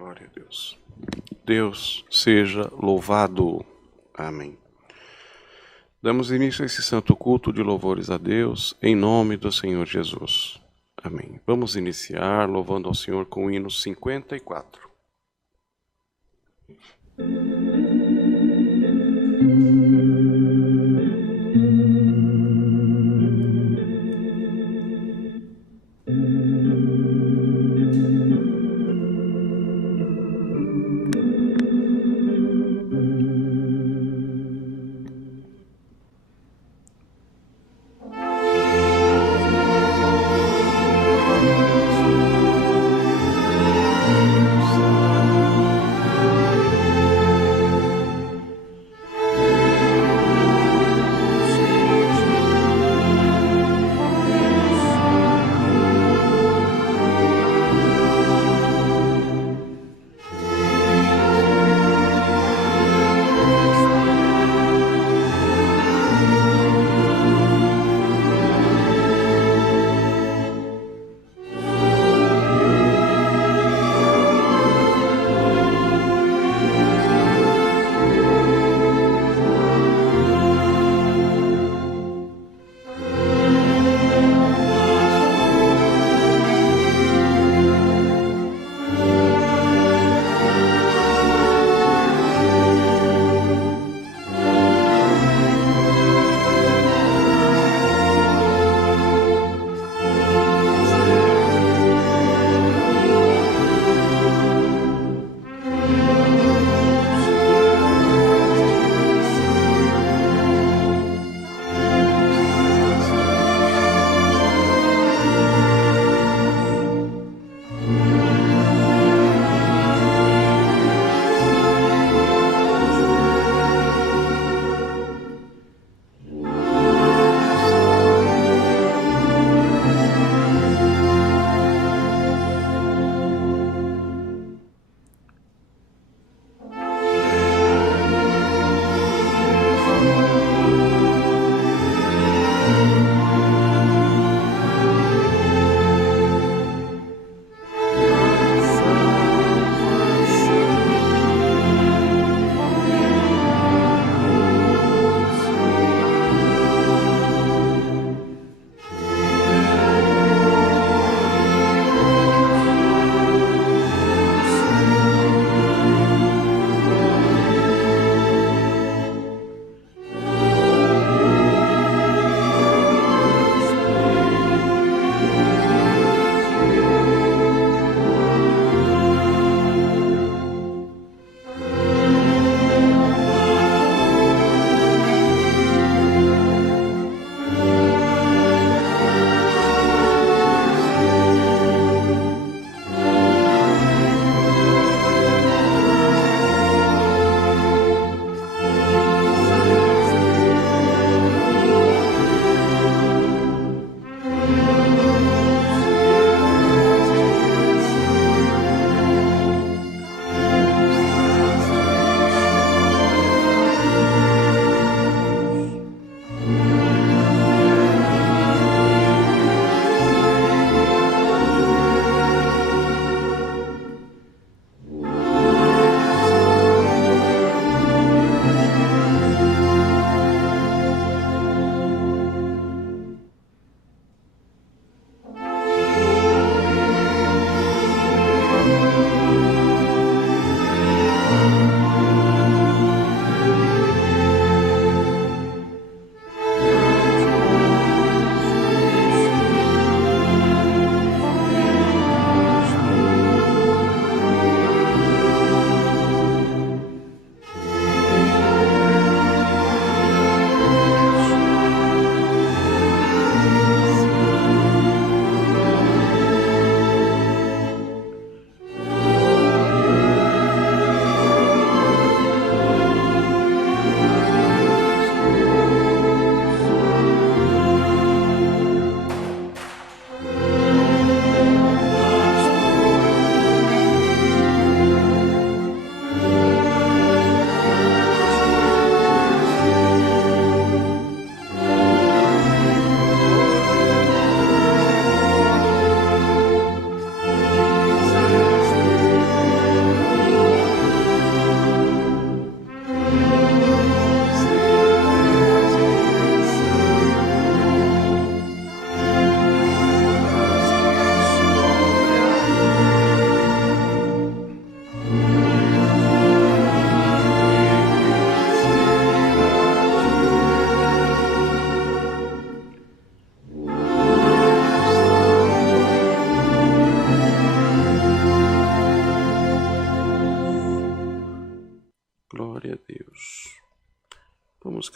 Glória a Deus. Deus seja louvado. Amém. Damos início a esse santo culto de louvores a Deus, em nome do Senhor Jesus. Amém. Vamos iniciar louvando ao Senhor com o hino 54.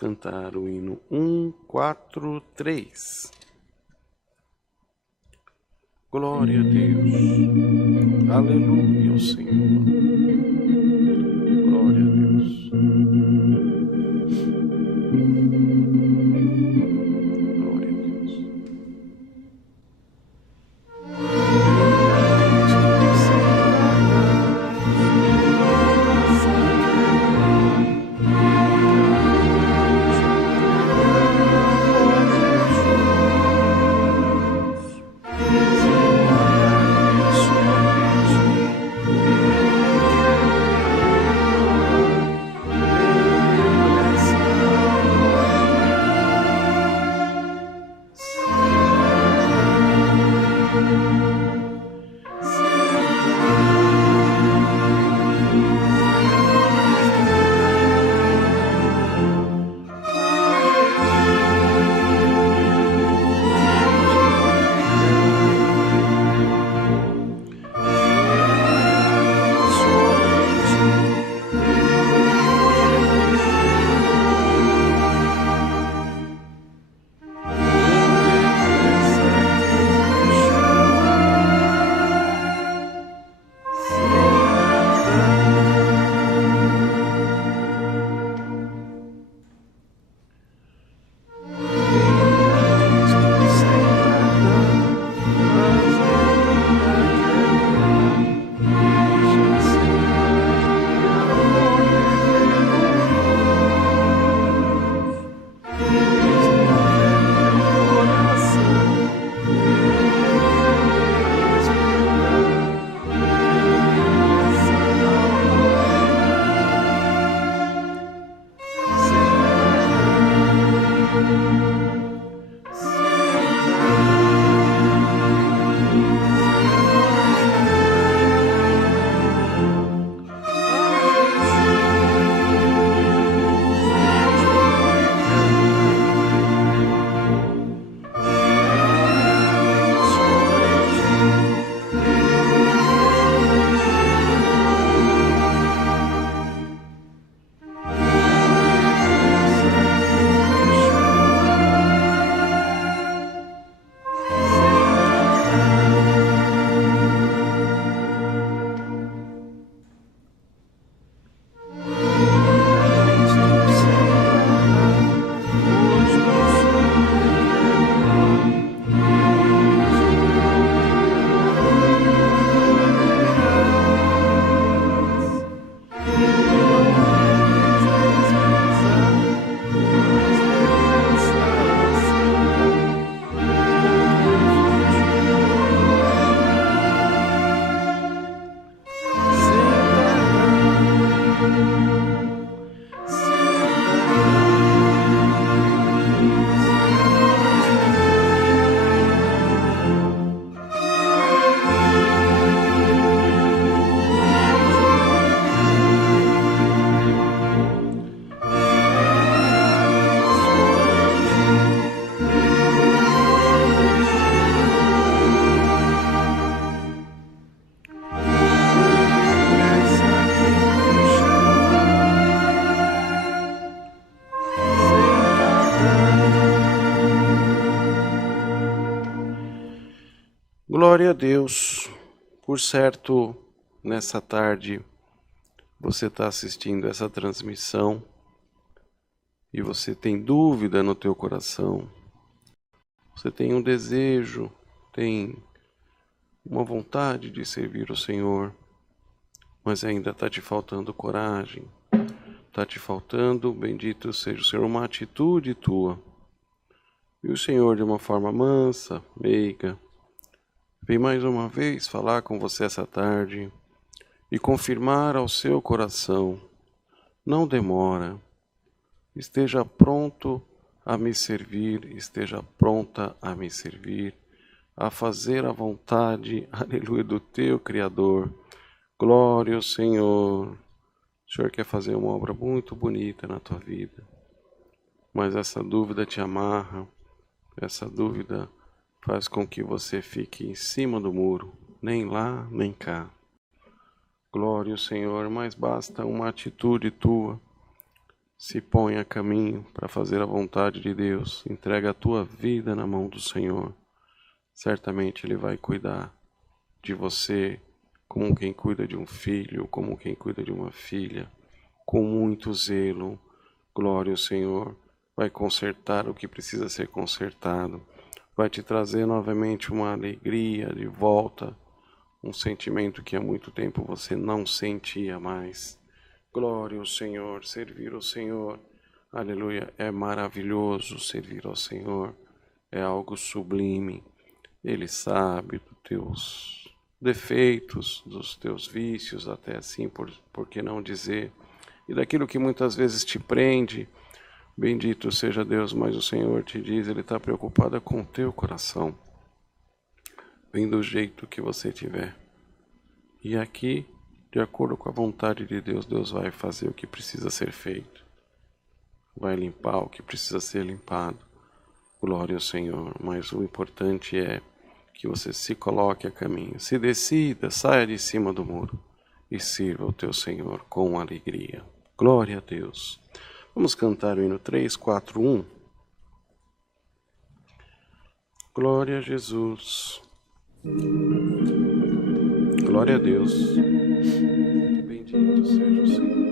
cantar o hino 143. Glória a Deus. Aleluia ao Senhor. Glória a Deus. Glória a Deus. Glória a Deus. Por certo, nessa tarde, você está assistindo essa transmissão e você tem dúvida no teu coração. Você tem um desejo, tem uma vontade de servir o Senhor, mas ainda está te faltando coragem. Está te faltando, bendito seja o Senhor, uma atitude tua. E o Senhor, de uma forma mansa, meiga, vem mais uma vez falar com você essa tarde e confirmar ao seu coração: não demora, esteja pronto a me servir, esteja pronta a me servir, a fazer a vontade, aleluia, do teu Criador. Glória ao Senhor. O Senhor quer fazer uma obra muito bonita na tua vida, mas essa dúvida te amarra, essa dúvida faz com que você fique em cima do muro, nem lá, nem cá. Glória ao Senhor, mas basta uma atitude tua. Se põe a caminho para fazer a vontade de Deus. Entrega a tua vida na mão do Senhor. Certamente Ele vai cuidar de você como quem cuida de um filho, como quem cuida de uma filha, com muito zelo. Glória ao Senhor. Vai consertar o que precisa ser consertado. Vai te trazer novamente uma alegria de volta, um sentimento que há muito tempo você não sentia mais. Glória ao Senhor, servir ao Senhor. Aleluia, é maravilhoso servir ao Senhor. É algo sublime. Ele sabe dos teus defeitos, dos teus vícios, até assim, por que não dizer, e daquilo que muitas vezes te prende. Bendito seja Deus, mas o Senhor te diz, Ele está preocupado com o teu coração. Vem do jeito que você tiver. E aqui, de acordo com a vontade de Deus, Deus vai fazer o que precisa ser feito. Vai limpar o que precisa ser limpado. Glória ao Senhor. Mas o importante é que você se coloque a caminho. Se decida, saia de cima do muro e sirva o teu Senhor com alegria. Glória a Deus. Vamos cantar o hino 341. Glória a Jesus. Glória a Deus. Bendito seja o Senhor.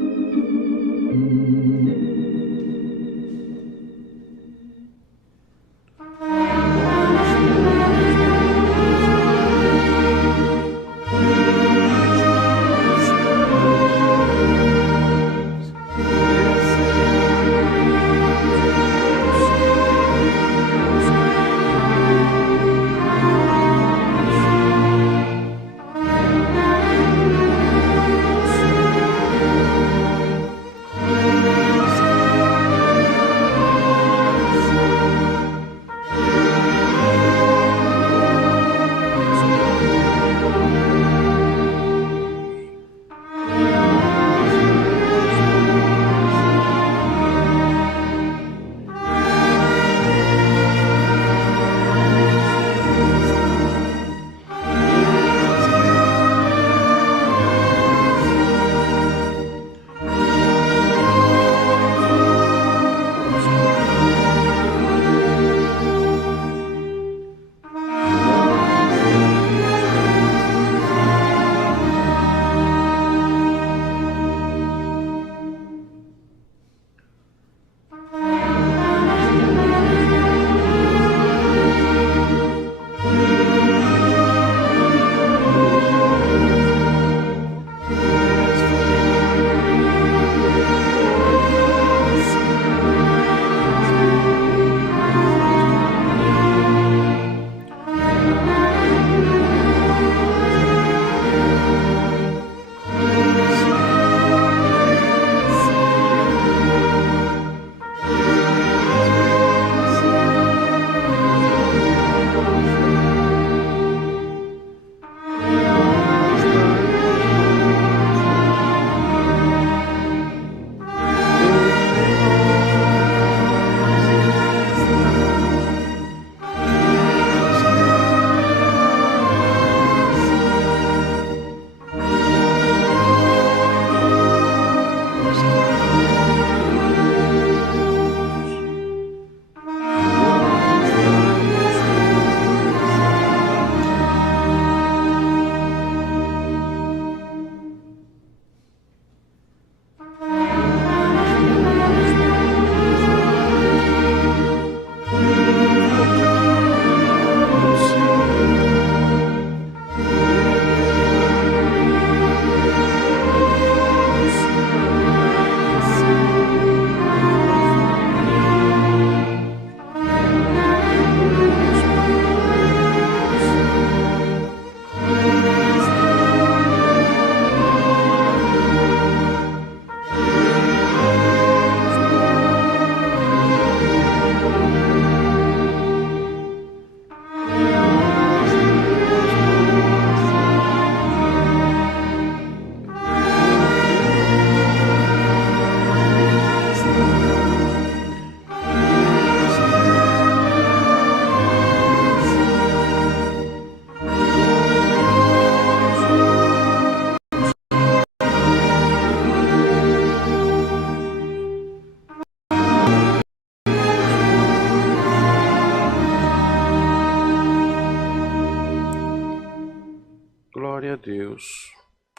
Glória a Deus,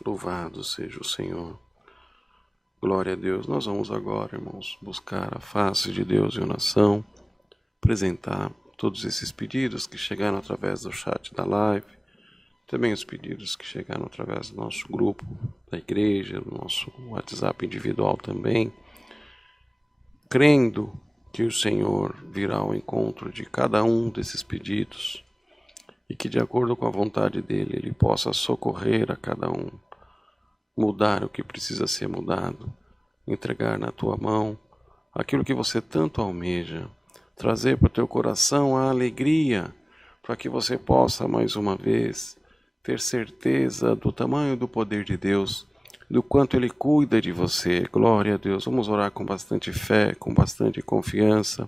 louvado seja o Senhor. Glória a Deus. Nós vamos agora, irmãos, buscar a face de Deus em oração, apresentar todos esses pedidos que chegaram através do chat da live, também os pedidos que chegaram através do nosso grupo da igreja, do nosso WhatsApp individual também, crendo que o Senhor virá ao encontro de cada um desses pedidos e que, de acordo com a vontade dele, ele possa socorrer a cada um, mudar o que precisa ser mudado, entregar na tua mão aquilo que você tanto almeja, trazer para o teu coração a alegria, para que você possa, mais uma vez, ter certeza do tamanho do poder de Deus, do quanto Ele cuida de você. Glória a Deus. Vamos orar com bastante fé, com bastante confiança.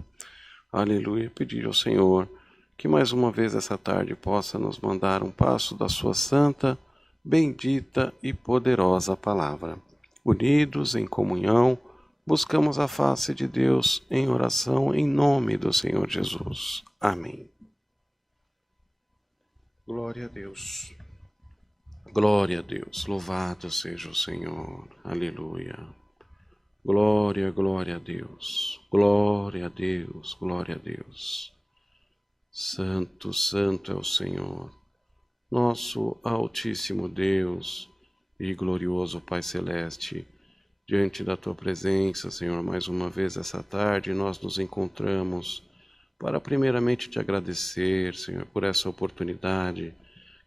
Aleluia. Pedir ao Senhor que mais uma vez essa tarde possa nos mandar um passo da sua santa, bendita e poderosa palavra. Unidos em comunhão, buscamos a face de Deus em oração em nome do Senhor Jesus. Amém. Glória a Deus. Glória a Deus. Louvado seja o Senhor. Aleluia. Glória, glória a Deus. Glória a Deus. Glória a Deus. Santo, santo é o Senhor, nosso Altíssimo Deus e glorioso Pai Celeste. Diante da Tua presença, Senhor, mais uma vez essa tarde nós nos encontramos para primeiramente Te agradecer, Senhor, por essa oportunidade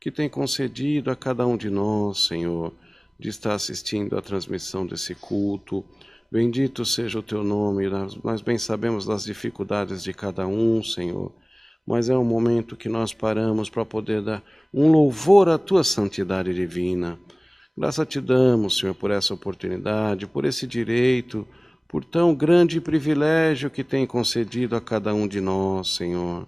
que tem concedido a cada um de nós, Senhor, de estar assistindo à transmissão desse culto. Bendito seja o Teu nome. Nós bem sabemos das dificuldades de cada um, Senhor, mas é um momento que nós paramos para poder dar um louvor à Tua santidade divina. Graças te damos, Senhor, por essa oportunidade, por esse direito, por tão grande privilégio que tem concedido a cada um de nós, Senhor.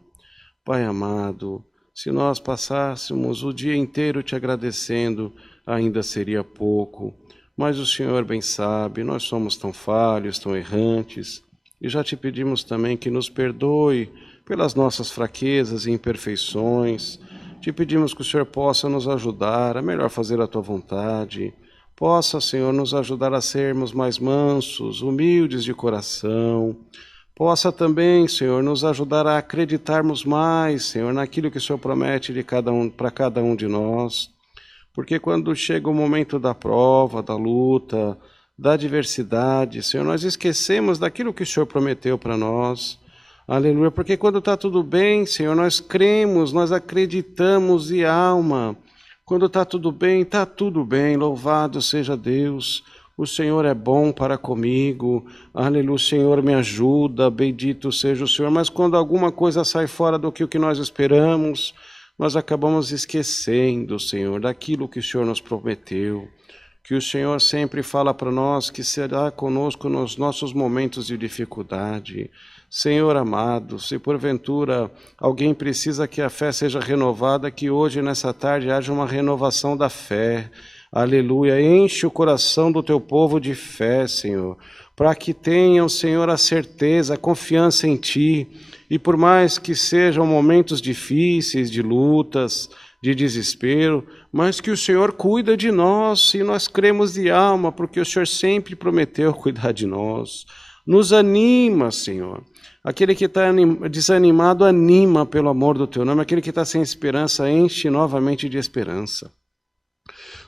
Pai amado, se nós passássemos o dia inteiro te agradecendo, ainda seria pouco, mas o Senhor bem sabe, nós somos tão falhos, tão errantes, e já te pedimos também que nos perdoe pelas nossas fraquezas e imperfeições. Te pedimos que o Senhor possa nos ajudar a melhor fazer a Tua vontade. Possa, Senhor, nos ajudar a sermos mais mansos, humildes de coração. Possa também, Senhor, nos ajudar a acreditarmos mais, Senhor, naquilo que o Senhor promete para cada um de nós. Porque quando chega o momento da prova, da luta, da adversidade, Senhor, nós esquecemos daquilo que o Senhor prometeu para nós. Aleluia, porque quando está tudo bem, Senhor, nós cremos, nós acreditamos de alma. Quando está tudo bem, louvado seja Deus. O Senhor é bom para comigo, aleluia, o Senhor me ajuda, bendito seja o Senhor. Mas quando alguma coisa sai fora do que nós esperamos, nós acabamos esquecendo, Senhor, daquilo que o Senhor nos prometeu. Que o Senhor sempre fala para nós que será conosco nos nossos momentos de dificuldade. Senhor amado, se porventura alguém precisa que a fé seja renovada, que hoje, nessa tarde, haja uma renovação da fé. Aleluia, enche o coração do teu povo de fé, Senhor, para que tenham, Senhor, a certeza, a confiança em Ti. E por mais que sejam momentos difíceis, de lutas, de desespero, mas que o Senhor cuida de nós e nós cremos de alma, porque o Senhor sempre prometeu cuidar de nós. Nos anima, Senhor. Aquele que está desanimado, anima pelo amor do Teu nome. Aquele que está sem esperança, enche novamente de esperança.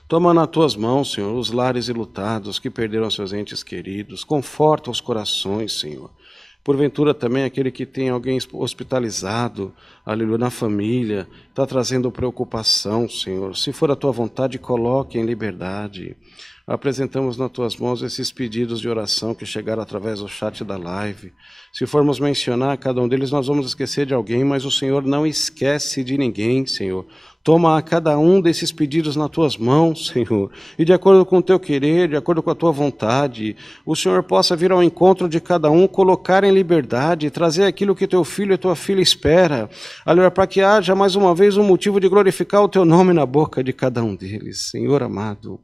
Toma nas Tuas mãos, Senhor, os lares enlutados que perderam seus entes queridos. Conforta os corações, Senhor. Porventura também aquele que tem alguém hospitalizado, aleluia, na família, está trazendo preocupação, Senhor. Se for a Tua vontade, coloque em liberdade. Apresentamos nas Tuas mãos esses pedidos de oração que chegaram através do chat da live. Se formos mencionar cada um deles, nós vamos esquecer de alguém, mas o Senhor não esquece de ninguém, Senhor. Toma a cada um desses pedidos nas Tuas mãos, Senhor, e de acordo com o Teu querer, de acordo com a Tua vontade, o Senhor possa vir ao encontro de cada um, colocar em liberdade, trazer aquilo que Teu filho e Tua filha espera, aleluia, para que haja mais uma vez um motivo de glorificar o Teu nome na boca de cada um deles. Senhor amado,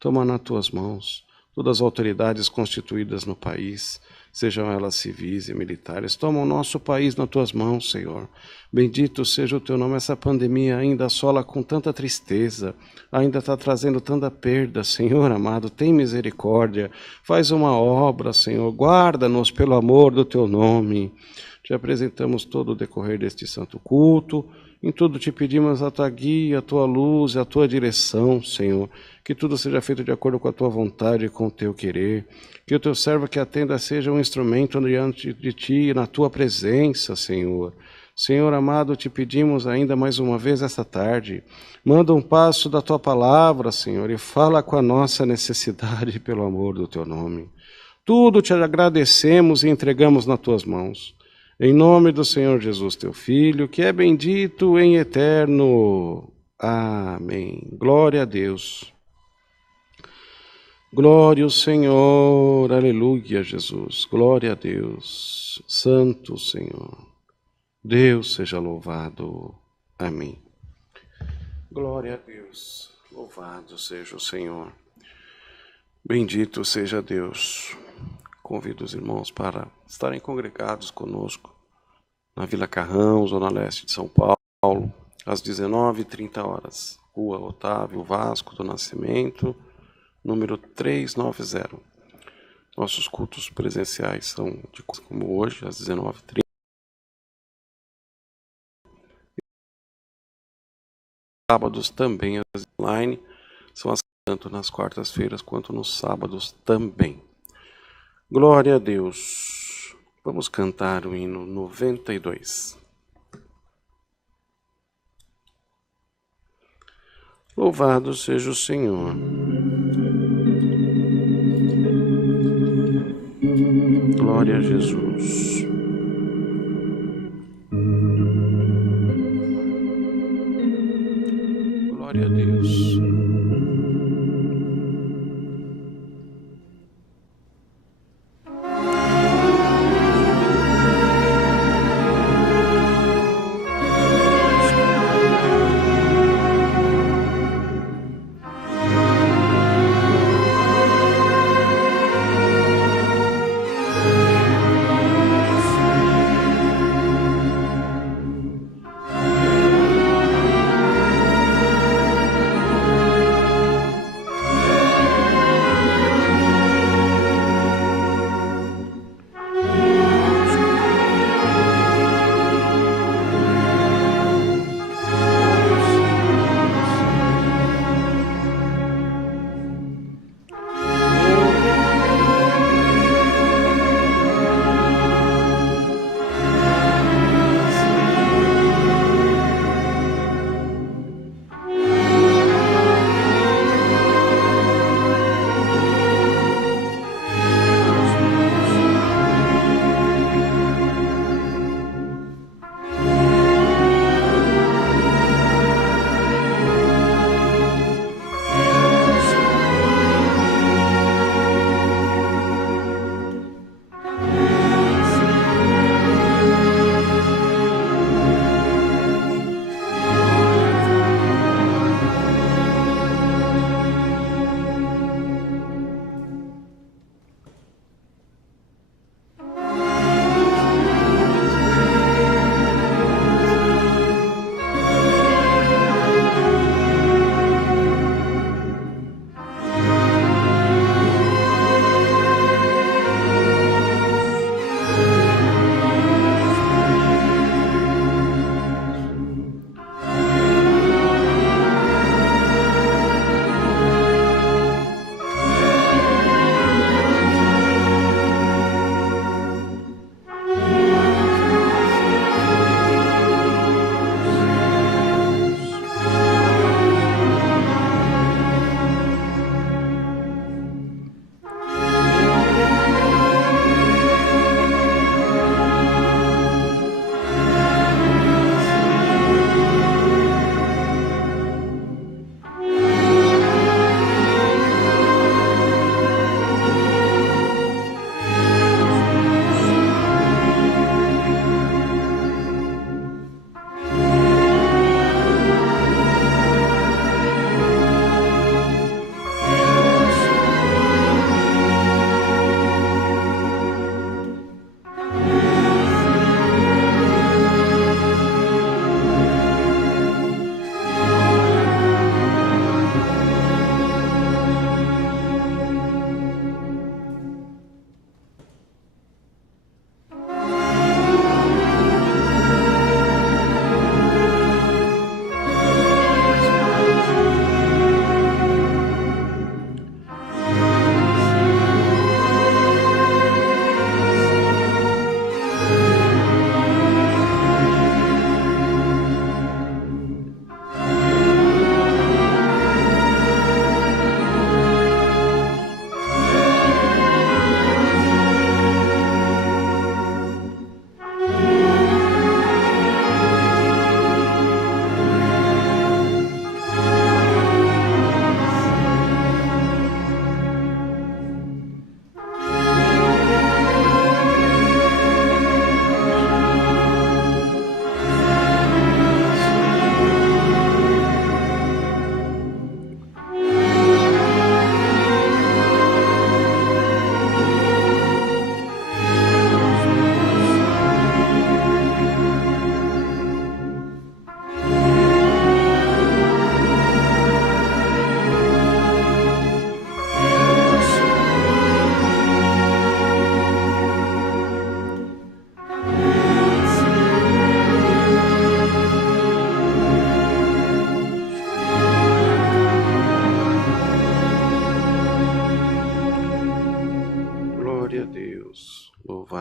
toma nas Tuas mãos todas as autoridades constituídas no país, sejam elas civis e militares. Toma o nosso país nas tuas mãos, Senhor. Bendito seja o teu nome. Essa pandemia ainda assola com tanta tristeza, ainda está trazendo tanta perda, Senhor amado. Tem misericórdia, faz uma obra, Senhor. Guarda-nos pelo amor do teu nome. Te apresentamos todo o decorrer deste santo culto. Em tudo te pedimos a tua guia, a tua luz, a tua direção, Senhor. Que tudo seja feito de acordo com a tua vontade e com o teu querer. Que o teu servo que atenda seja um instrumento diante de ti, na tua presença, Senhor. Senhor amado, te pedimos ainda mais uma vez esta tarde. Manda um passo da tua palavra, Senhor, e fala com a nossa necessidade pelo amor do teu nome. Tudo te agradecemos e entregamos nas tuas mãos. Em nome do Senhor Jesus, teu Filho, que é bendito em eterno. Amém. Glória a Deus. Glória ao Senhor. Aleluia, Jesus. Glória a Deus. Santo Senhor. Deus seja louvado. Amém. Glória a Deus. Louvado seja o Senhor. Bendito seja Deus. Convido os irmãos para estarem congregados conosco na Vila Carrão, Zona Leste de São Paulo, às 19h30, Rua Otávio Vasco do Nascimento, número 390. Nossos cultos presenciais são como hoje, às 19h30. Sábados também as online, são tanto nas quartas-feiras quanto nos sábados também. Glória a Deus. Vamos cantar o hino 92. Louvado seja o Senhor. Glória a Jesus. Glória a Deus.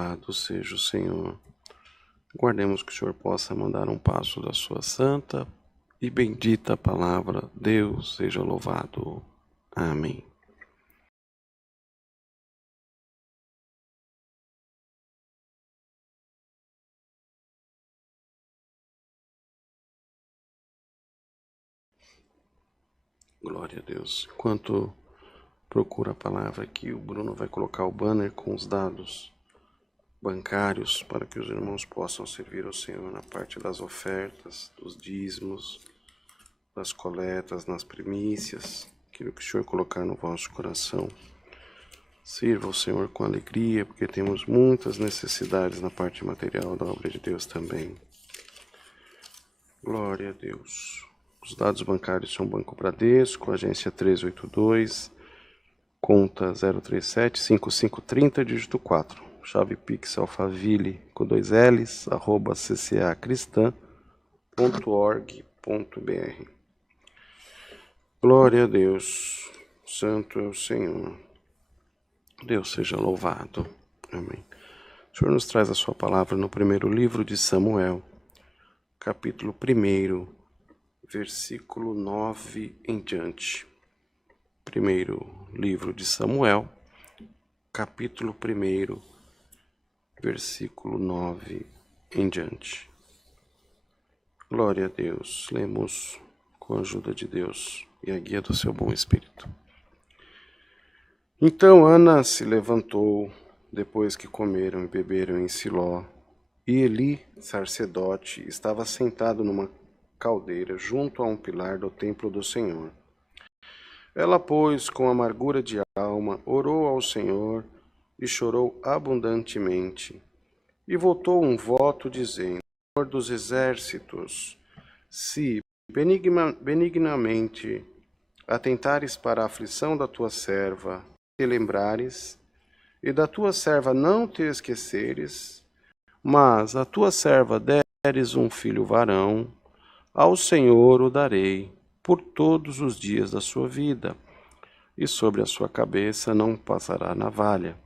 Louvado seja o Senhor. Guardemos que o Senhor possa mandar um passo da sua santa e bendita palavra. Deus seja louvado. Amém. Glória a Deus. Enquanto procura a palavra aqui, o Bruno vai colocar o banner com os dados bancários para que os irmãos possam servir ao Senhor na parte das ofertas, dos dízimos, das coletas, nas primícias, aquilo que o Senhor colocar no vosso coração. Sirva ao Senhor com alegria, porque temos muitas necessidades na parte material da obra de Deus também. Glória a Deus. Os dados bancários são Banco Bradesco, agência 382, conta 037-5530, dígito 4. Chave Pix Alphaville, com 2 L's, @ccacristã.org.br. Glória a Deus. Santo é o Senhor. Deus seja louvado. Amém. O Senhor nos traz a sua palavra no primeiro livro de Samuel, capítulo 1, versículo 9 em diante. Primeiro livro de Samuel, capítulo 1, versículo 9 em diante. Glória a Deus. Lemos com a ajuda de Deus e a guia do seu bom Espírito. Então Ana se levantou, depois que comeram e beberam em Siló, e Eli, sacerdote, estava sentado numa caldeira junto a um pilar do templo do Senhor. Ela, pois, com amargura de alma, orou ao Senhor e chorou abundantemente. E votou um voto, dizendo: Senhor dos exércitos, se benignamente atentares para a aflição da tua serva, te lembrares, e da tua serva não te esqueceres, mas a tua serva deres um filho varão, ao Senhor o darei por todos os dias da sua vida, e sobre a sua cabeça não passará navalha.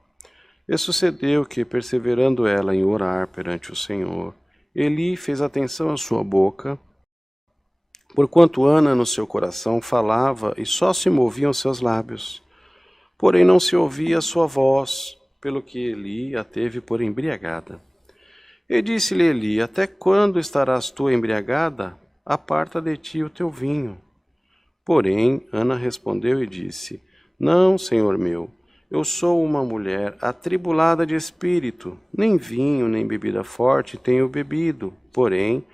E sucedeu que, perseverando ela em orar perante o Senhor, Eli fez atenção à sua boca, porquanto Ana no seu coração falava e só se moviam seus lábios. Porém não se ouvia a sua voz, pelo que Eli a teve por embriagada. E disse-lhe Eli: Até quando estarás tu embriagada? Aparta de ti o teu vinho. Porém Ana respondeu e disse: Não, Senhor meu, eu sou uma mulher atribulada de espírito, nem vinho nem bebida forte tenho bebido, porém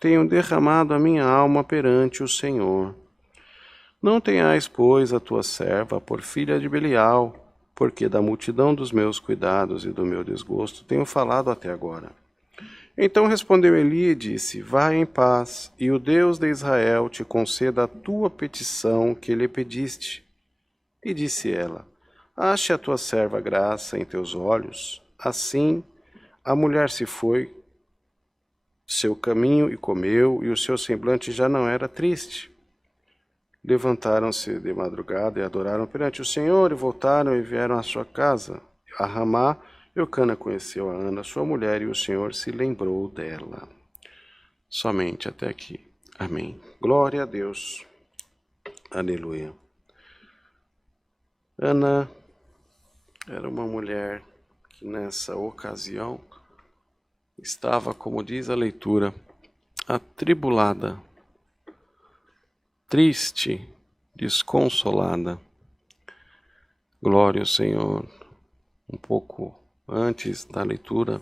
tenho derramado a minha alma perante o Senhor. Não tenhais, pois, a tua serva por filha de Belial, porque da multidão dos meus cuidados e do meu desgosto tenho falado até agora. Então respondeu Eli e disse: Vai em paz, e o Deus de Israel te conceda a tua petição que lhe pediste. E disse ela: Ache a tua serva graça em teus olhos. Assim a mulher se foi seu caminho e comeu, e o seu semblante já não era triste. Levantaram-se de madrugada e adoraram perante o Senhor, e voltaram e vieram à sua casa. A Ramá, Eucana conheceu a Ana, sua mulher, e o Senhor se lembrou dela. Somente até aqui. Amém. Glória a Deus. Aleluia. Ana era uma mulher que nessa ocasião estava, como diz a leitura, atribulada, triste, desconsolada. Glória ao Senhor. Um pouco antes da leitura,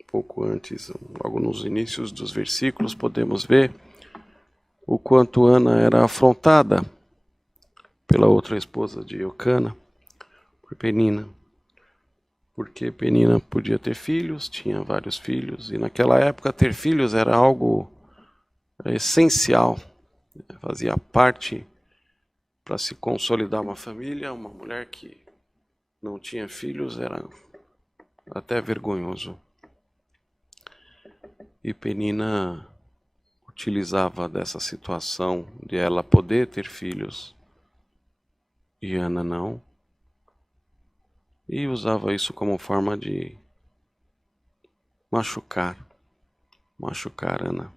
um pouco antes, logo nos inícios dos versículos, podemos ver o quanto Ana era afrontada pela outra esposa de Eucana, por Penina. Porque Penina podia ter filhos, tinha vários filhos, e naquela época ter filhos era algo essencial, fazia parte para se consolidar uma família. Uma mulher que não tinha filhos era até vergonhoso. E Penina utilizava dessa situação de ela poder ter filhos e Ana não, e usava isso como forma de machucar Ana,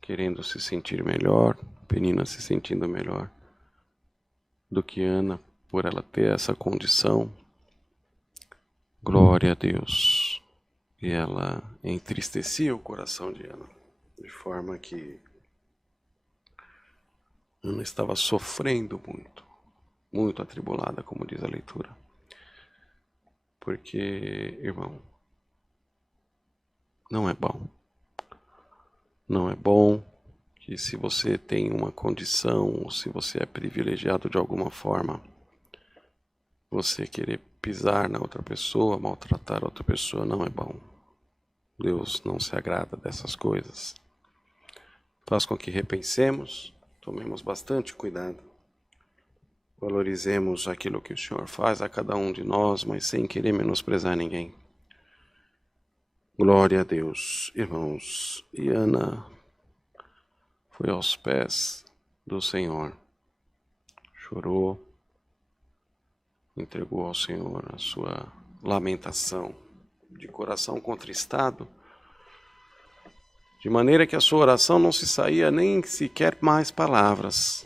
querendo se sentir melhor, Penina se sentindo melhor do que Ana, por ela ter essa condição. Glória a Deus. E ela entristecia o coração de Ana, de forma que Ana estava sofrendo muito, muito atribulada, como diz a leitura. Porque, irmão, não é bom. Não é bom que, se você tem uma condição, ou se você é privilegiado de alguma forma, você querer pisar na outra pessoa, maltratar a outra pessoa, não é bom. Deus não se agrada dessas coisas. Faz com que repensemos, tomemos bastante cuidado, valorizemos aquilo que o Senhor faz a cada um de nós, mas sem querer menosprezar ninguém. Glória a Deus, irmãos. E Ana foi aos pés do Senhor, chorou, entregou ao Senhor a sua lamentação, de coração contristado, de maneira que a sua oração não se saía nem sequer mais palavras,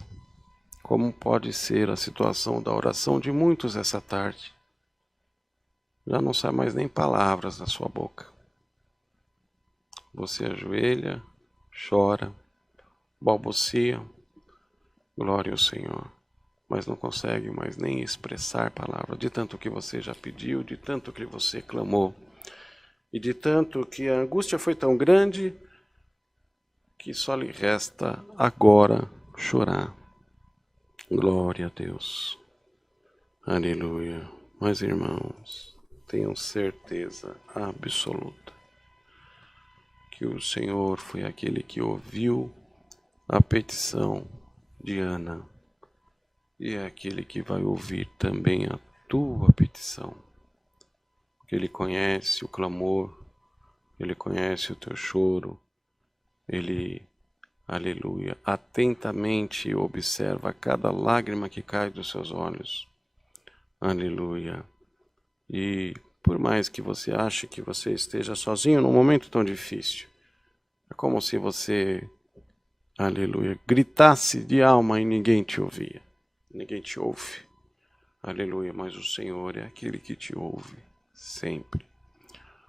como pode ser a situação da oração de muitos essa tarde. Já não sai mais nem palavras da sua boca. Você ajoelha, chora, balbucia, glória ao Senhor, mas não consegue mais nem expressar palavras, de tanto que você já pediu, de tanto que você clamou, e de tanto que a angústia foi tão grande, que só lhe resta agora chorar. Glória a Deus. Aleluia. Mas, irmãos, tenham certeza absoluta que o Senhor foi aquele que ouviu a petição de Ana e é aquele que vai ouvir também a tua petição. Porque Ele conhece o clamor, Ele conhece o teu choro, Ele, aleluia, atentamente observa cada lágrima que cai dos seus olhos. Aleluia. E por mais que você ache que você esteja sozinho num momento tão difícil, é como se você, aleluia, gritasse de alma e ninguém te ouvia. Ninguém te ouve. Aleluia, mas o Senhor é aquele que te ouve sempre.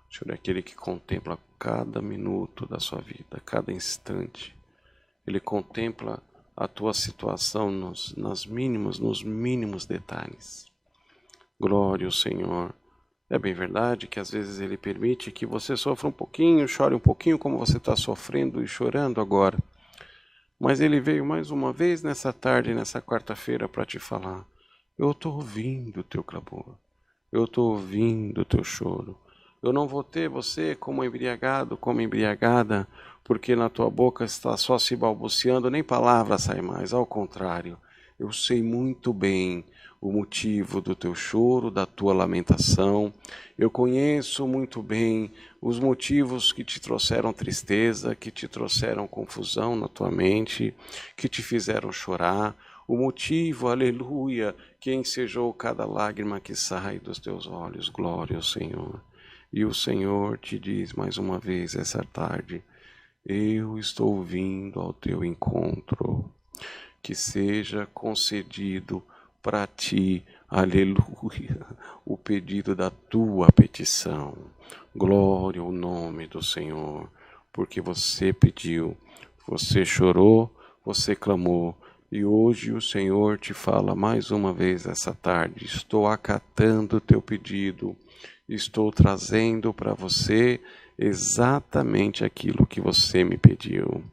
O Senhor é aquele que contempla cada minuto da sua vida, cada instante. Ele contempla a tua situação nos mínimos detalhes. Glória ao Senhor. É bem verdade que às vezes Ele permite que você sofra um pouquinho, chore um pouquinho como você está sofrendo e chorando agora. Mas Ele veio mais uma vez nessa tarde, nessa quarta-feira, para te falar: eu estou ouvindo o teu clamor, eu estou ouvindo o teu choro. Eu não vou ter você como embriagado, como embriagada, porque na tua boca está só se balbuciando, nem palavra sai mais. Ao contrário, eu sei muito bem o motivo do teu choro, da tua lamentação. Eu conheço muito bem os motivos que te trouxeram tristeza, que te trouxeram confusão na tua mente, que te fizeram chorar. O motivo, aleluia, que ensejou cada lágrima que sai dos teus olhos. Glória ao Senhor. E o Senhor te diz mais uma vez essa tarde: eu estou vindo ao teu encontro. Que seja concedido para ti, aleluia, o pedido da tua petição. Glória ao nome do Senhor, porque você pediu, você chorou, você clamou, e hoje o Senhor te fala mais uma vez essa tarde: estou acatando o teu pedido, estou trazendo para você exatamente aquilo que você me pediu,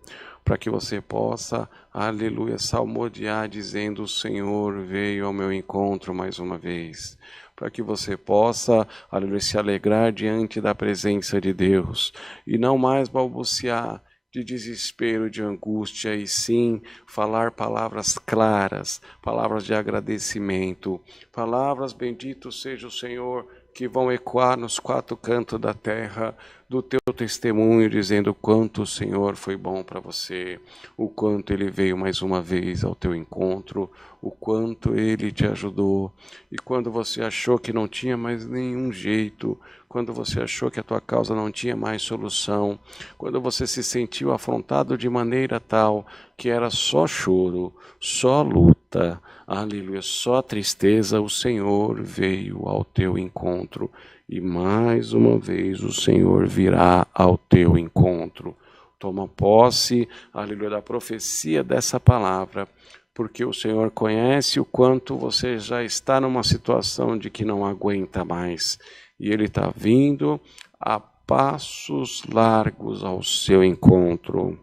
para que você possa, aleluia, salmodiar dizendo: o Senhor veio ao meu encontro mais uma vez, para que você possa, aleluia, se alegrar diante da presença de Deus e não mais balbuciar de desespero, de angústia, e sim falar palavras claras, palavras de agradecimento, palavras: bendito seja o Senhor, que vão ecoar nos quatro cantos da terra do teu testemunho, dizendo o quanto o Senhor foi bom para você, o quanto Ele veio mais uma vez ao teu encontro, o quanto Ele te ajudou. E quando você achou que não tinha mais nenhum jeito, quando você achou que a tua causa não tinha mais solução, quando você se sentiu afrontado de maneira tal que era só choro, só luta, aleluia, só tristeza, o Senhor veio ao teu encontro e mais uma vez o Senhor virá ao teu encontro. Toma posse, aleluia, da profecia dessa palavra, porque o Senhor conhece o quanto você já está numa situação de que não aguenta mais. E Ele está vindo a passos largos ao seu encontro.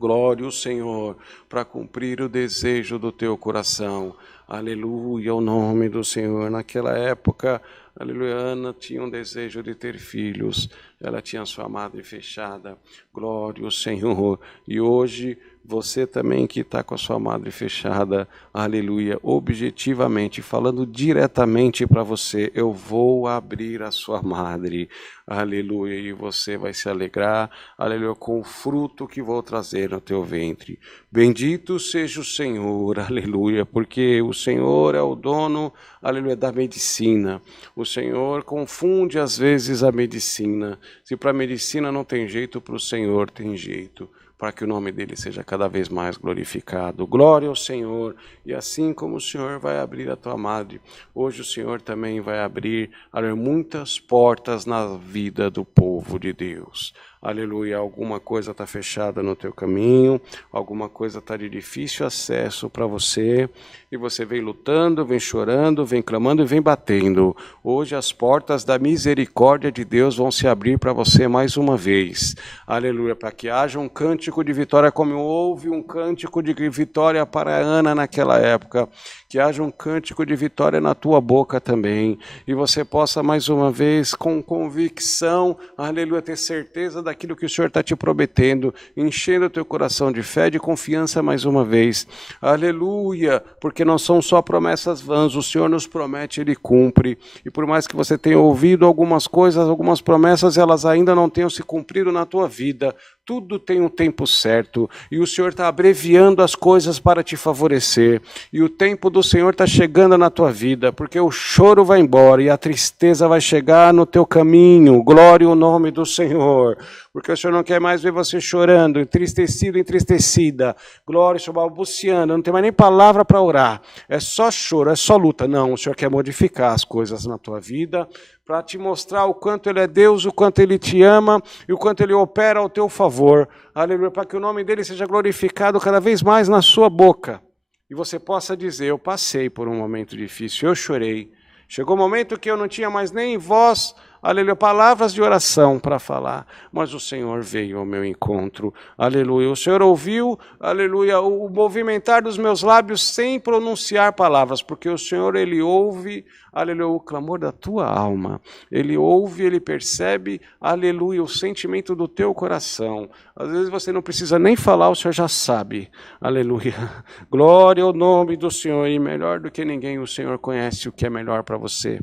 Glória ao Senhor, para cumprir o desejo do teu coração. Aleluia, o nome do Senhor. Naquela época, aleluia, Ana tinha um desejo de ter filhos. Ela tinha sua madre fechada. Glória ao Senhor. E hoje, você também que está com a sua madre fechada, aleluia, objetivamente, falando diretamente para você, eu vou abrir a sua madre, aleluia, e você vai se alegrar, aleluia, com o fruto que vou trazer no teu ventre. Bendito seja o Senhor, aleluia, porque o Senhor é o dono, aleluia, da medicina. O Senhor confunde às vezes a medicina. Se para a medicina não tem jeito, para o Senhor tem jeito, para que o nome dele seja cada vez mais glorificado. Glória ao Senhor. E assim como o Senhor vai abrir a tua madre, hoje o Senhor também vai abrir, aleluia, muitas portas na vida do povo de Deus. Aleluia, alguma coisa está fechada no teu caminho, alguma coisa está de difícil acesso para você, e você vem lutando, vem chorando, vem clamando e vem batendo. Hoje as portas da misericórdia de Deus vão se abrir para você mais uma vez. Aleluia, para que haja um cântico de vitória, como houve um cântico de vitória para Ana naquela época, que haja um cântico de vitória na tua boca também, e você possa mais uma vez, com convicção, aleluia, ter certeza daquilo que o Senhor está te prometendo, enchendo o teu coração de fé, de confiança mais uma vez, aleluia, porque não são só promessas vãs, o Senhor nos promete, Ele cumpre, e por mais que você tenha ouvido algumas coisas, algumas promessas, elas ainda não tenham se cumprido na tua vida, tudo tem um tempo certo, e o Senhor está abreviando as coisas para te favorecer, e o tempo do Senhor está chegando na tua vida, porque o choro vai embora, e a tristeza vai chegar no teu caminho. Glória ao nome do Senhor, porque o Senhor não quer mais ver você chorando, entristecido, entristecida, glória, Senhor, balbuciando, não tem mais nem palavra para orar, é só choro, é só luta. Não, o Senhor quer modificar as coisas na tua vida, para te mostrar o quanto Ele é Deus, o quanto Ele te ama e o quanto Ele opera ao teu favor. Aleluia, para que o nome dEle seja glorificado cada vez mais na sua boca. E você possa dizer, eu passei por um momento difícil, eu chorei. Chegou um momento que eu não tinha mais nem voz, aleluia, palavras de oração para falar, mas o Senhor veio ao meu encontro, aleluia. O Senhor ouviu, aleluia, o movimentar dos meus lábios sem pronunciar palavras, porque o Senhor, Ele ouve, aleluia, o clamor da tua alma. Ele ouve, Ele percebe, aleluia, o sentimento do teu coração. Às vezes você não precisa nem falar, o Senhor já sabe, aleluia. Glória ao nome do Senhor, e melhor do que ninguém, o Senhor conhece o que é melhor para você.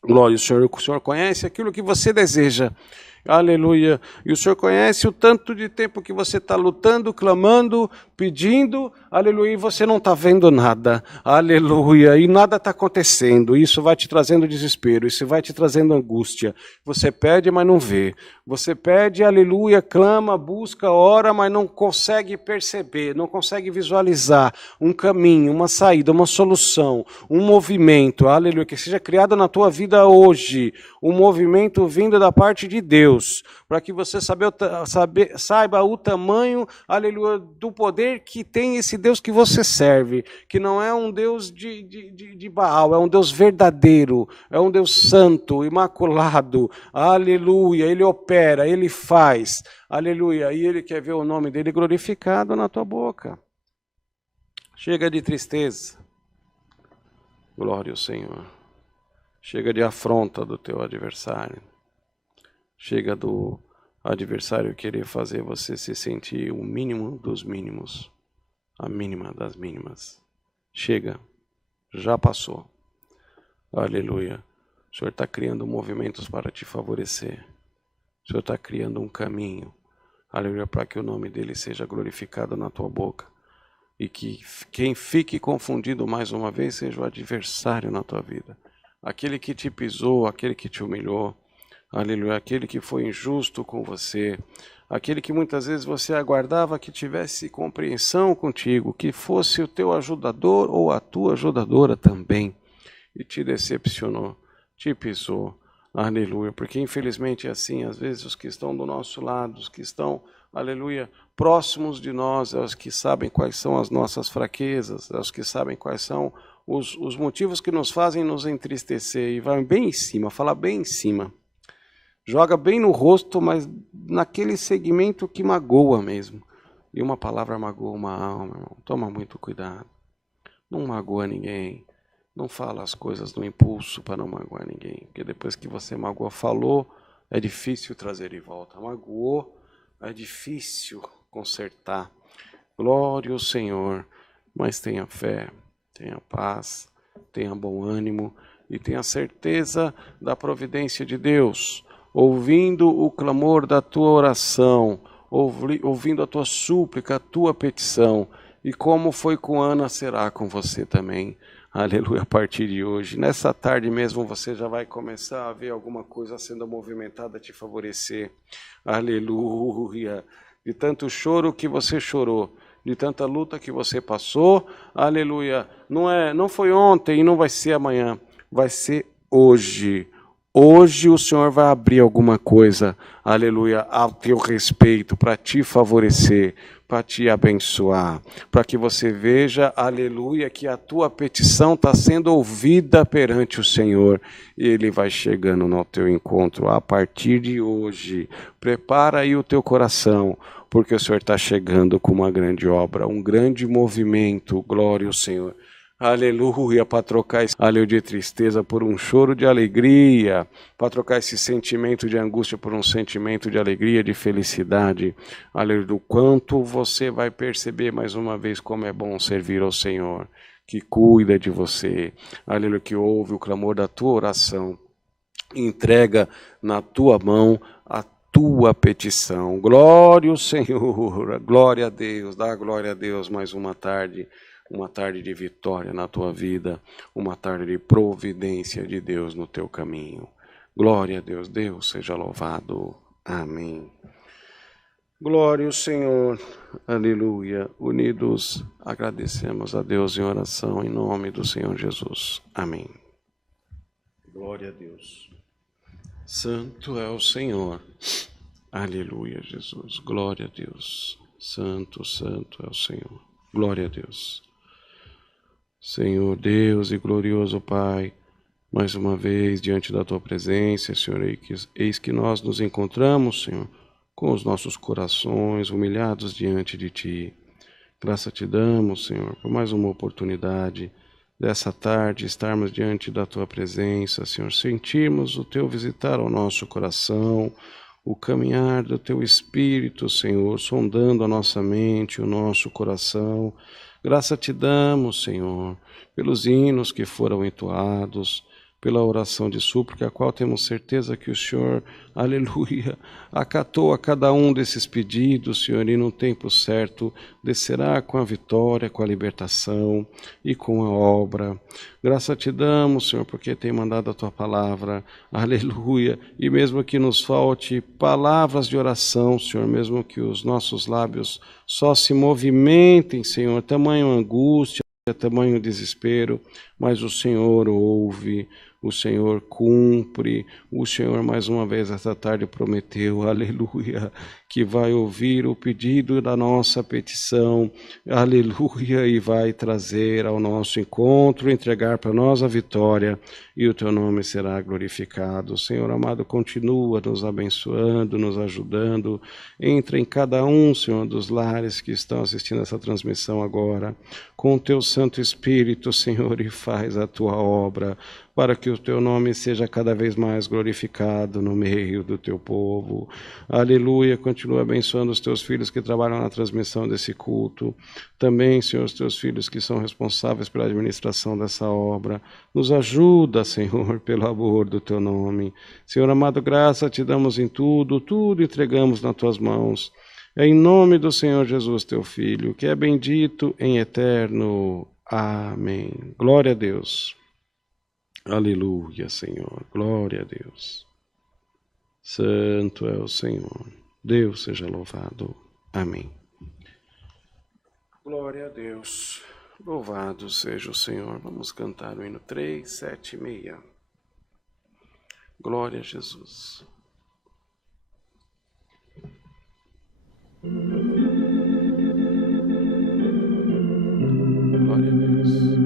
Glória, o Senhor conhece aquilo que você deseja, aleluia, e o Senhor conhece o tanto de tempo que você está lutando, clamando, pedindo, aleluia, e você não está vendo nada, aleluia, e nada está acontecendo, isso vai te trazendo desespero, isso vai te trazendo angústia, você pede, mas não vê, você pede, aleluia, clama, busca, ora, mas não consegue perceber, não consegue visualizar um caminho, uma saída, uma solução, um movimento, aleluia, que seja criado na tua vida hoje, um movimento vindo da parte de Deus, para que você saiba o tamanho, aleluia, do poder que tem esse Deus que você serve, que não é um Deus de Baal, é um Deus verdadeiro, é um Deus santo, imaculado, aleluia, Ele opera, Ele faz, aleluia, e Ele quer ver o nome dEle glorificado na tua boca. Chega de tristeza, glória ao Senhor, chega de afronta do teu adversário, chega do adversário querer fazer você se sentir o mínimo dos mínimos, a mínima das mínimas. Chega, já passou. Aleluia. O Senhor está criando movimentos para te favorecer. O Senhor está criando um caminho, aleluia, para que o nome dEle seja glorificado na tua boca. E que quem fique confundido mais uma vez seja o adversário na tua vida. Aquele que te pisou, aquele que te humilhou, aleluia, aquele que foi injusto com você, aquele que muitas vezes você aguardava que tivesse compreensão contigo, que fosse o teu ajudador ou a tua ajudadora também, e te decepcionou, te pisou, aleluia, porque infelizmente é assim, às vezes os que estão do nosso lado, os que estão, aleluia, próximos de nós, é os que sabem quais são as nossas fraquezas, é os que sabem quais são os motivos que nos fazem nos entristecer, e vai bem em cima, fala bem em cima, joga bem no rosto, mas naquele segmento que magoa mesmo. E uma palavra magoa uma alma, irmão. Toma muito cuidado. Não magoa ninguém. Não fala as coisas no impulso para não magoar ninguém. Porque depois que você magoou, falou, é difícil trazer de volta. Magoou, é difícil consertar. Glória ao Senhor. Mas tenha fé, tenha paz, tenha bom ânimo e tenha certeza da providência de Deus. Ouvindo o clamor da tua oração, ouvindo a tua súplica, a tua petição, e como foi com Ana, será com você também. Aleluia, a partir de hoje. Nessa tarde mesmo você já vai começar a ver alguma coisa sendo movimentada a te favorecer. Aleluia. De tanto choro que você chorou, de tanta luta que você passou, aleluia. Não foi ontem e não vai ser amanhã, vai ser hoje. Hoje o Senhor vai abrir alguma coisa, aleluia, ao teu respeito, para te favorecer, para te abençoar, para que você veja, aleluia, que a tua petição está sendo ouvida perante o Senhor, e Ele vai chegando no teu encontro a partir de hoje. Prepara aí o teu coração, porque o Senhor está chegando com uma grande obra, um grande movimento, glória ao Senhor. Aleluia, para trocar esse aleluia de tristeza por um choro de alegria, para trocar esse sentimento de angústia por um sentimento de alegria, de felicidade. Aleluia, do quanto você vai perceber mais uma vez como é bom servir ao Senhor, que cuida de você, aleluia, que ouve o clamor da tua oração, entrega na tua mão a tua petição. Glória ao Senhor, glória a Deus, dá glória a Deus mais uma tarde de vitória na tua vida, uma tarde de providência de Deus no teu caminho. Glória a Deus, Deus seja louvado. Amém. Glória ao Senhor, aleluia. Unidos, agradecemos a Deus em oração, em nome do Senhor Jesus. Amém. Glória a Deus. Santo é o Senhor. Aleluia, Jesus. Glória a Deus. Santo, santo é o Senhor. Glória a Deus. Senhor Deus e glorioso Pai, mais uma vez diante da Tua presença, Senhor, eis que nós nos encontramos, Senhor, com os nossos corações humilhados diante de Ti. Graça te damos, Senhor, por mais uma oportunidade dessa tarde estarmos diante da Tua presença, Senhor, sentirmos o Teu visitar ao nosso coração, o caminhar do Teu Espírito, Senhor, sondando a nossa mente, o nosso coração. Graça te damos, Senhor, pelos hinos que foram entoados, pela oração de súplica, a qual temos certeza que o Senhor, aleluia, acatou a cada um desses pedidos, Senhor, e no tempo certo descerá com a vitória, com a libertação e com a obra. Graça te damos, Senhor, porque tem mandado a Tua palavra, aleluia, e mesmo que nos falte palavras de oração, Senhor, mesmo que os nossos lábios só se movimentem, Senhor, tamanho angústia, tamanho desespero, mas o Senhor ouve, o Senhor cumpre, o Senhor mais uma vez esta tarde prometeu, aleluia, que vai ouvir o pedido da nossa petição, aleluia, e vai trazer ao nosso encontro, entregar para nós a vitória, e o Teu nome será glorificado. Senhor amado, continua nos abençoando, nos ajudando, entra em cada um, Senhor, dos lares que estão assistindo essa transmissão agora, com o Teu Santo Espírito, Senhor, e faz a Tua obra, para que o Teu nome seja cada vez mais glorificado no meio do Teu povo. Aleluia, continua abençoando os Teus filhos que trabalham na transmissão desse culto. Também, Senhor, os Teus filhos que são responsáveis pela administração dessa obra. Nos ajuda, Senhor, pelo amor do Teu nome. Senhor amado, graça te damos em tudo, tudo entregamos nas Tuas mãos. É em nome do Senhor Jesus, Teu Filho, que é bendito em eterno. Amém. Glória a Deus. Aleluia, Senhor. Glória a Deus. Santo é o Senhor. Deus seja louvado. Amém. Glória a Deus. Louvado seja o Senhor. Vamos cantar o hino 376. Glória a Jesus. Glória a Deus.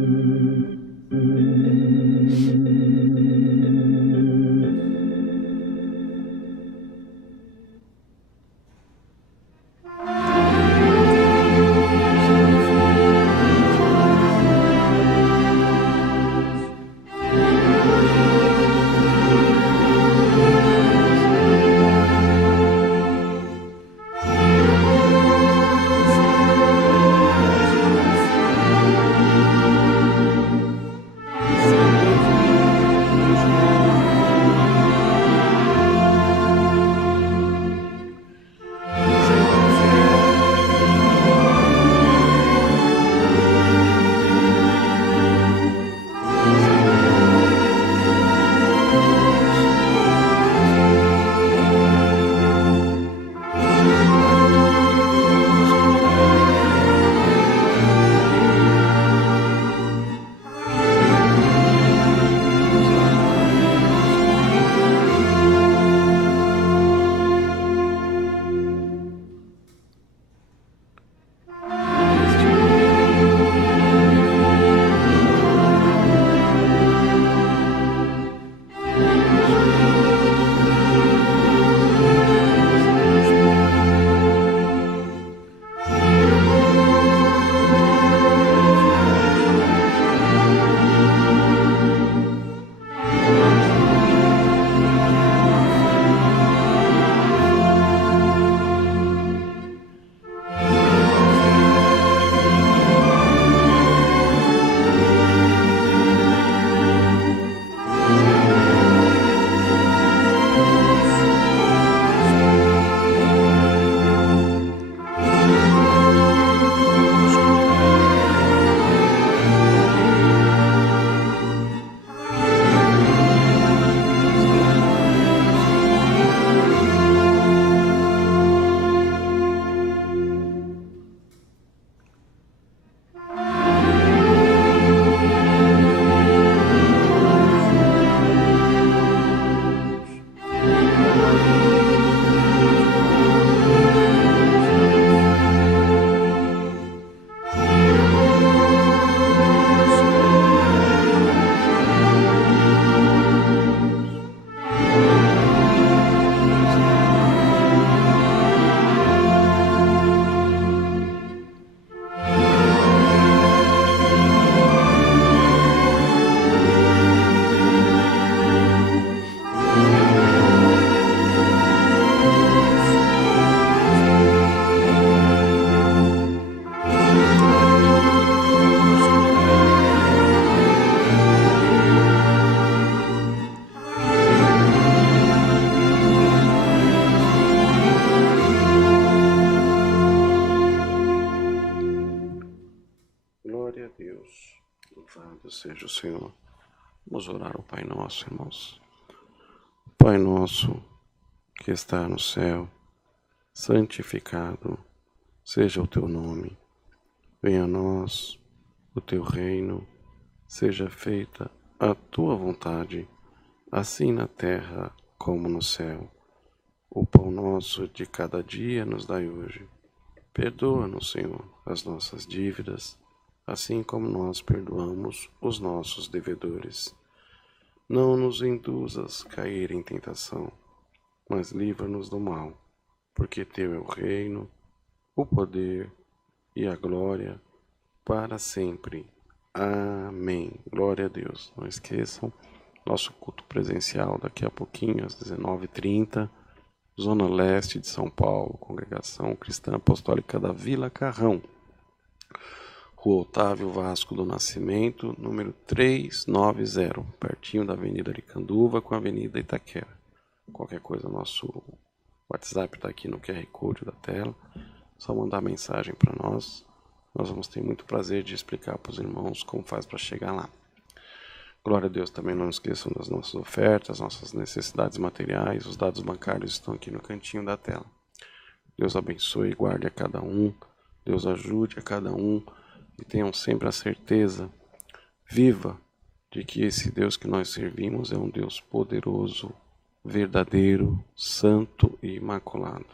Glória a Deus. Louvado seja o Senhor. Vamos orar ao Pai Nosso, irmãos. Pai nosso, que está no céu, santificado seja o teu nome. Venha a nós o teu reino, seja feita a tua vontade, assim na terra como no céu. O pão nosso de cada dia nos dai hoje. Perdoa-nos, Senhor, as nossas dívidas, assim como nós perdoamos os nossos devedores. Não nos induzas a cair em tentação, mas livra-nos do mal, porque teu é o reino, o poder e a glória para sempre. Amém. Glória a Deus. Não esqueçam, nosso culto presencial daqui a pouquinho, às 19h30, Zona Leste de São Paulo, Congregação Cristã Apostólica da Vila Carrão, Rua Otávio Vasco do Nascimento, número 390, pertinho da Avenida Aricanduva com a Avenida Itaquera. Qualquer coisa, nosso WhatsApp está aqui no QR Code da tela, só mandar mensagem para nós. Nós vamos ter muito prazer de explicar para os irmãos como faz para chegar lá. Glória a Deus, também não esqueçam das nossas ofertas, nossas necessidades materiais, os dados bancários estão aqui no cantinho da tela. Deus abençoe e guarde a cada um, Deus ajude a cada um e tenham sempre a certeza viva de que esse Deus que nós servimos é um Deus poderoso, verdadeiro, santo e imaculado.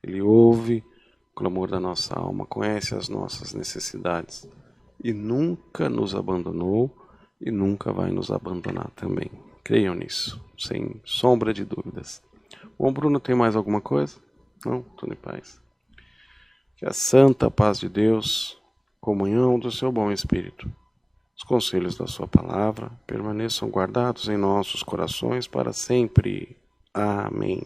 Ele ouve o clamor da nossa alma, conhece as nossas necessidades e nunca nos abandonou e nunca vai nos abandonar também. Creiam nisso, sem sombra de dúvidas. Bom, Bruno, tem mais alguma coisa? Não? Tudo em paz. Que a santa paz de Deus, comunhão do seu bom Espírito, os conselhos da sua palavra permaneçam guardados em nossos corações para sempre. Amém.